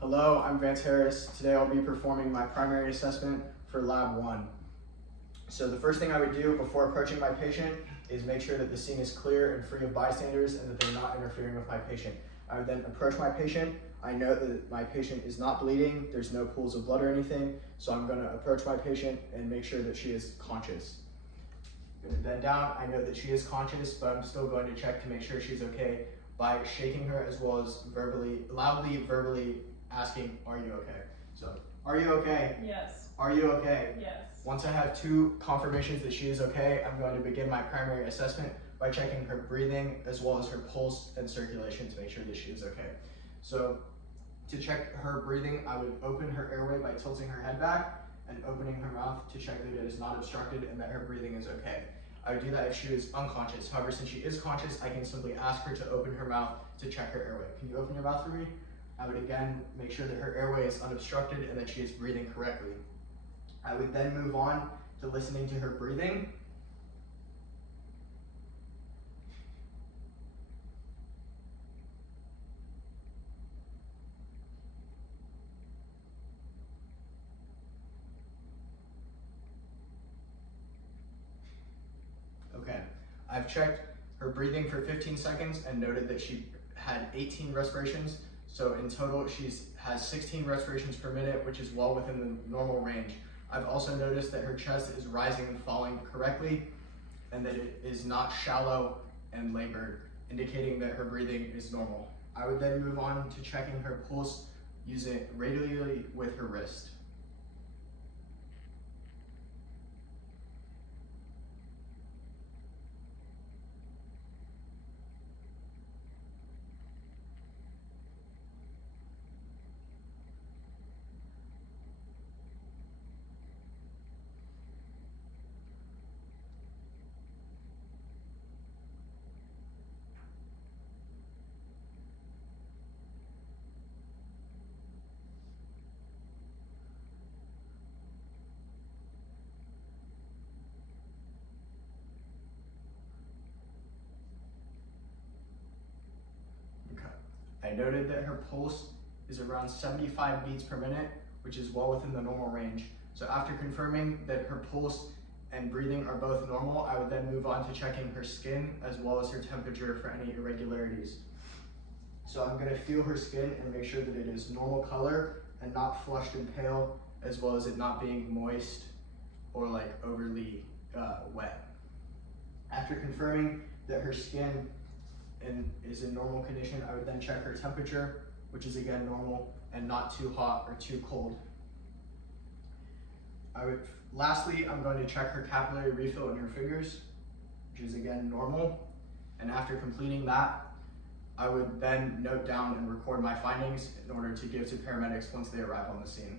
Hello, I'm Vance Harris. Today I'll be performing my primary assessment for Lab 1. So the first thing I would do before approaching my patient is make sure that the scene is clear and free of bystanders and that they're not interfering with my patient. I would then approach my patient. I know that my patient is not bleeding, there's no pools of blood or anything, so I'm going to approach my patient and make sure that she is conscious. Then down, I know that she is conscious, but I'm still going to check to make sure she's okay by shaking her as well as loudly verbally asking, are you okay? So, are you okay? Yes. Are you okay? Yes. Once I have 2 confirmations that she is okay, I'm going to begin my primary assessment by checking her breathing as well as her pulse and circulation to make sure that she is okay. So, to check her breathing, I would open her airway by tilting her head back and opening her mouth to check that it is not obstructed and that her breathing is okay. I would do that if she is unconscious. However, since she is conscious, I can simply ask her to open her mouth to check her airway. Can you open your mouth for me? I would again make sure that her airway is unobstructed and that she is breathing correctly. I would then move on to listening to her breathing. Okay, I've checked her breathing for 15 seconds and noted that she had 18 respirations. So in total, she has 16 respirations per minute, which is well within the normal range. I've also noticed that her chest is rising and falling correctly and that it is not shallow and labored, indicating that her breathing is normal. I would then move on to checking her pulse using radially with her wrist. I noted that her pulse is around 75 beats per minute, which is well within the normal range. So after confirming that her pulse and breathing are both normal, I would then move on to checking her skin as well as her temperature for any irregularities. So I'm going to feel her skin and make sure that it is normal color and not flushed and pale, as well as it not being moist or like overly wet. After confirming that her skin is in normal condition, I would then check her temperature, which is again normal and not too hot or too cold. Lastly, I'm going to check her capillary refill in her fingers, which is again normal. And after completing that, I would then note down and record my findings in order to give to paramedics once they arrive on the scene.